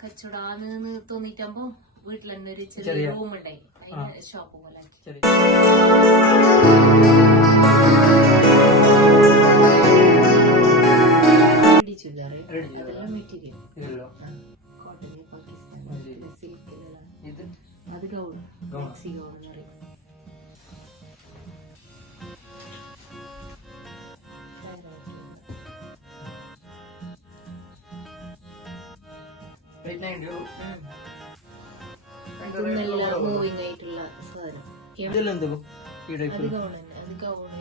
കച്ചവടാന്ന് തോന്നിട്ടാകുമ്പോ വീട്ടിൽ തന്നെ ഒരു ചെറിയ റൂം ഉണ്ടായി അതിന് ഷോപ്പ് പോലെ അതെല്ലാം മെറ്റീരിയൽ കോട്ടൺ പാകിസ്ഥാൻ സിൽക്ക് അത് ഗൗൺ മാക്സി ഗൗൺ എന്ന് പറയും. മൂവിങ് ആയിട്ടുള്ള സാധനം. അത് ഗൗൺ തന്നെ, അത് ഗൗണ്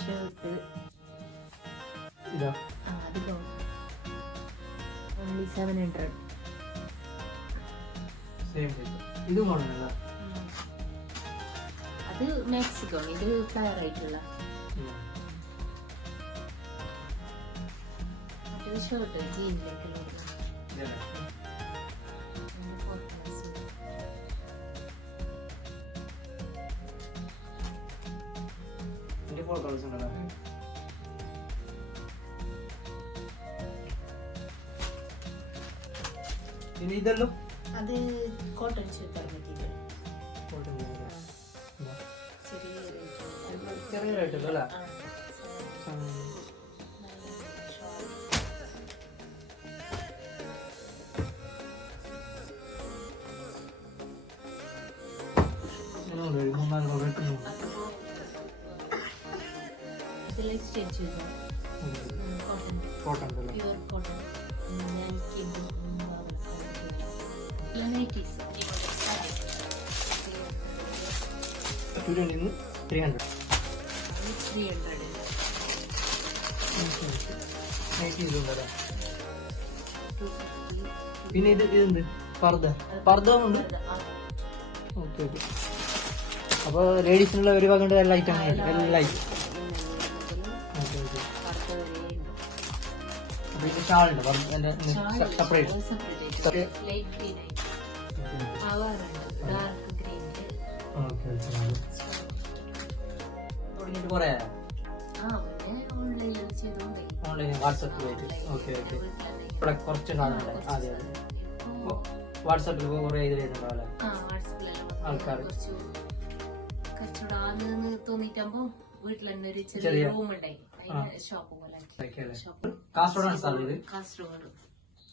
ഷർട്ട് അത് ഗൗൺ ഓൺലി 700. അത് മാക്സിക്കോ, ഇത് ഫ്ലയർ ആയിട്ടുള്ള ഷർട്ട് ജീനിലേക്കുള്ള ഇതല്ലോ അത് കോട്ടൺ ഷർട്ട് മെറ്റീരിയൽ ചെറിയ റേറ്റ് അല്ലേ? പിന്നെ ഇത് പർദ്ദ ഉണ്ട്. Okay okay. അപ്പൊ ലേഡീസിനുള്ള ഒരു വകണ്ട് എല്ലാ ഐറ്റം എല്ലാ ഐറ്റം. പിന്നെ ഷാളുണ്ട് സെപ്പറേറ്റ്. തുടങ്ങിയിട്ട് കുറെ ഓൺലൈൻ വാട്സാപ്പിലായിട്ട്. Okay okay. ഇവിടെ കുറച്ച് സാധനം ആദ്യം വാട്സാപ്പിൽ കുറെ ഇത് വരുന്നുണ്ടാവല്ലേ ആൾക്കാർ. കച്ചവടാന്ന് തോന്നിട്ടാകുമ്പോ വീട്ടിൽ തന്നെ ഒരു ചെറിയ റൂം ഉണ്ടായി അതിന് ഷോപ്പ് പോലെ കാസർഗോഡാണ് സാധ്യത.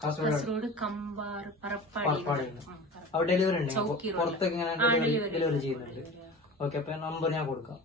കാസർഗോഡ് കമ്പാർ പറപ്പാടി അവിടെ ഡെലിവറി ഉണ്ട്, പുറത്തൊക്കെ ഇങ്ങനെ ഡെലിവറി ചെയ്യുന്നുണ്ട്. ഓക്കെ, അപ്പൊ നമ്പർ ഞാൻ കൊടുക്കാം.